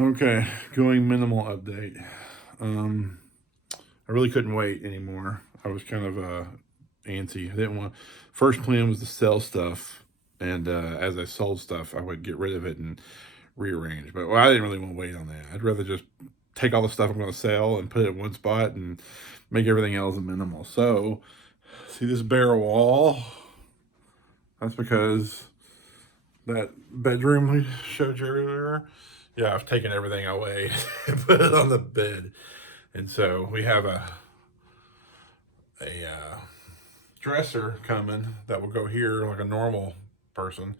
Okay, going minimal update. I really couldn't wait anymore. I was kind of antsy. I didn't want. First plan was to sell stuff, and as I sold stuff, I would get rid of it and rearrange. But I didn't really want to wait on that. I'd rather just take all the stuff I'm going to sell and put it in one spot and make everything else minimal. So, see this bare wall? That's because that bedroom we showed you earlier. Yeah, I've taken everything away and put it on the bed. And so we have a dresser coming that will go here like a normal person,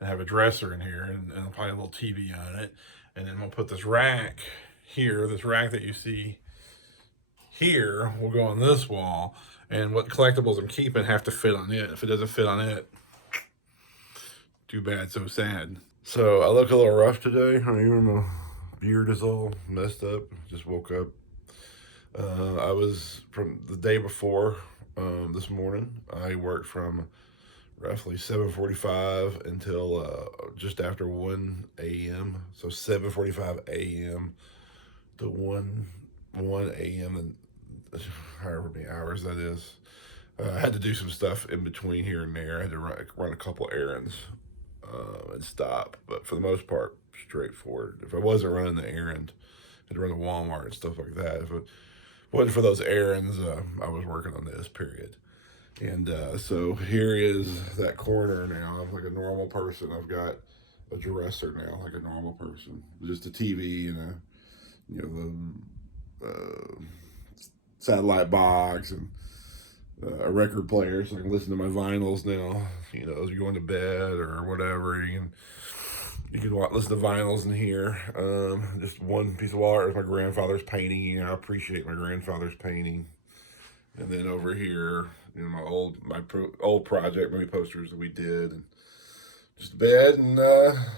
and have a dresser in here, and probably a little TV on it. And then we'll put this rack here. This rack that you see here will go on this wall. And what collectibles I'm keeping have to fit on it. If it doesn't fit on it, too bad, so sad. So I look a little rough today. I mean, even my beard is all messed up. Just woke up. I was from the day before this morning. I worked from roughly 7:45 until just after 1 a.m. So 7:45 a.m. to 1 a.m. and however many hours that is. I had to do some stuff in between here and there. I had to run a couple errands and stop, but for the most part, straightforward. If I wasn't running the errand, I had to run to Walmart and stuff like that. If it wasn't for those errands, I was working on this, period. And so here is that corner now. I'm like a normal person. I've got a dresser now, like a normal person. Just a TV and the satellite box and a record player, so I can listen to my vinyls now. As you're going to bed or whatever, you can listen to vinyls in here. Just one piece of art is my grandfather's painting. I appreciate my grandfather's painting. And then over here, my old project movie posters that we did, and just a bed and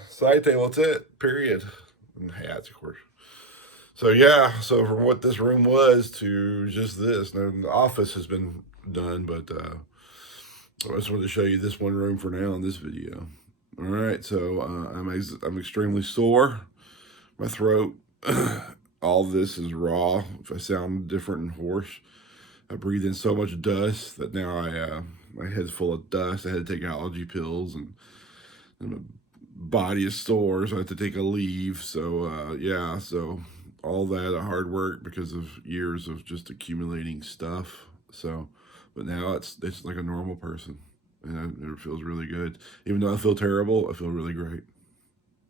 side table. That's it. Period. And hats, of course. So yeah. So from what this room was to just this, now the office has been done, but I just wanted to show you this one room for now in this video. All right. So I'm extremely sore. My throat. All this is raw. If I sound different and hoarse, I breathe in so much dust that now my head's full of dust. I had to take allergy pills, and my body is sore, so I have to take a leave. So yeah, so all that hard work because of years of just accumulating stuff. So, but now it's like a normal person, and it feels really good. Even though I feel terrible, I feel really great.